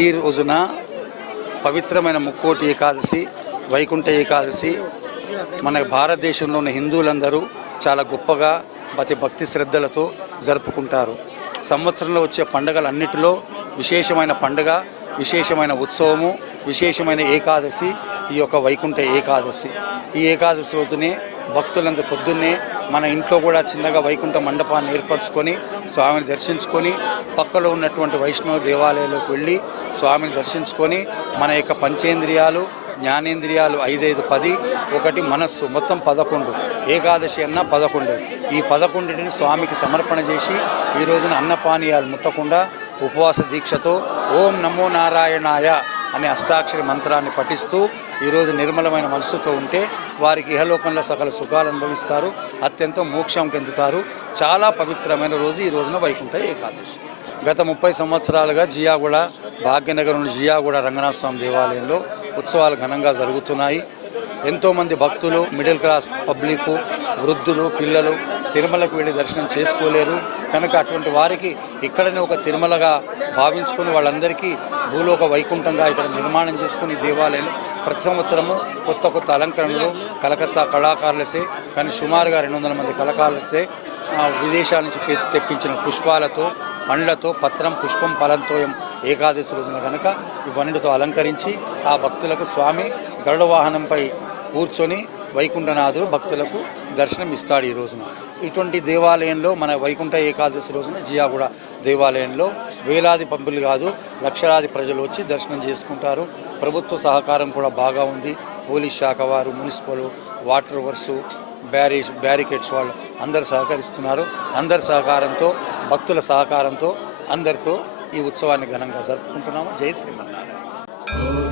ఈ రోజున పవిత్రమైన ముక్కోటి ఏకాదశి వైకుంఠ ఏకాదశి మన భారతదేశంలో ఉన్న హిందువులందరూ చాలా గొప్పగా అతి భక్తి శ్రద్ధలతో జరుపుకుంటారు. సంవత్సరంలో వచ్చే పండుగలన్నిటిలో విశేషమైన పండుగ విశేషమైన ఉత్సవము విశేషమైన ఏకాదశి ఈ యొక్క వైకుంఠ ఏకాదశి. ఈ ఏకాదశి రోజునే భక్తులందరూ పొద్దున్నే మన ఇంట్లో కూడా చిన్నగా వైకుంఠ మండపాన్ని ఏర్పరచుకొని స్వామిని దర్శించుకొని పక్కలో ఉన్నటువంటి వైష్ణవ దేవాలయాలకు వెళ్ళి స్వామిని దర్శించుకొని మన యొక్క పంచేంద్రియాలు జ్ఞానేంద్రియాలు ఐదైదు పది ఒకటి మనస్సు మొత్తం పదకొండు. ఏకాదశి అన్న పదకొండు. ఈ పదకొండుని స్వామికి సమర్పణ చేసి ఈ రోజున అన్నపానీయాలు ముట్టకుండా ఉపవాస దీక్షతో ఓం నమో నారాయణాయ అనే అష్టాక్షరి మంత్రాన్ని పఠిస్తూ ఈరోజు నిర్మలమైన మనసుతో ఉంటే వారికి ఇహలోకంలో సకల సుఖాలు అనుభవిస్తారు అత్యంత మోక్షం పొందుతారు. చాలా పవిత్రమైన రోజు ఈ రోజున వైకుంఠ ఏకాదశి. గత ముప్పై సంవత్సరాలుగా జియాగూడ భాగ్యనగరం జియాగూడ రంగనాథ స్వామి దేవాలయంలో ఉత్సవాలు ఘనంగా జరుగుతున్నాయి. ఎంతోమంది భక్తులు మిడిల్ క్లాస్ పబ్లిక్ వృద్ధులు పిల్లలు తిరుమలకు వెళ్ళి దర్శనం చేసుకోలేరు. కనుక అటువంటి వారికి ఇక్కడనే ఒక తిరుమలగా భావించుకుని వాళ్ళందరికీ భూలోక వైకుంఠంగా ఇక్కడ నిర్మాణం చేసుకుని దేవాలయం ప్రతి సంవత్సరము కొత్త కొత్త అలంకరణలు కలకత్తా కళాకారులసే కానీ సుమారుగా రెండు వందల మంది కళాకారులసే విదేశాల నుంచి తెప్పించిన పుష్పాలతో పండ్లతో పత్రం పుష్పం ఫలంతో ఏకాదశి రోజున కనుక ఇవన్నిటితో అలంకరించి ఆ భక్తులకు స్వామి గరుడ వాహనంపై కూర్చొని వైకుంఠనాథుడు భక్తులకు దర్శనం ఇస్తాడు ఈ రోజున. ఇటువంటి దేవాలయంలో మన వైకుంఠ ఏకాదశి రోజున జియాగూడ దేవాలయంలో వేలాది పంపులు కాదు లక్షలాది ప్రజలు వచ్చి దర్శనం చేసుకుంటారు. ప్రభుత్వ సహకారం కూడా బాగా ఉంది. పోలీస్ శాఖ వారు municipal water works barrage barricades వాళ్ళు అందరు సహకరిస్తున్నారు. అందరి సహకారంతో భక్తుల సహకారంతో అందరితో ఈ ఉత్సవాన్ని ఘనంగా జరుపుకుంటున్నాము. జై శ్రీమన్నారాయణ.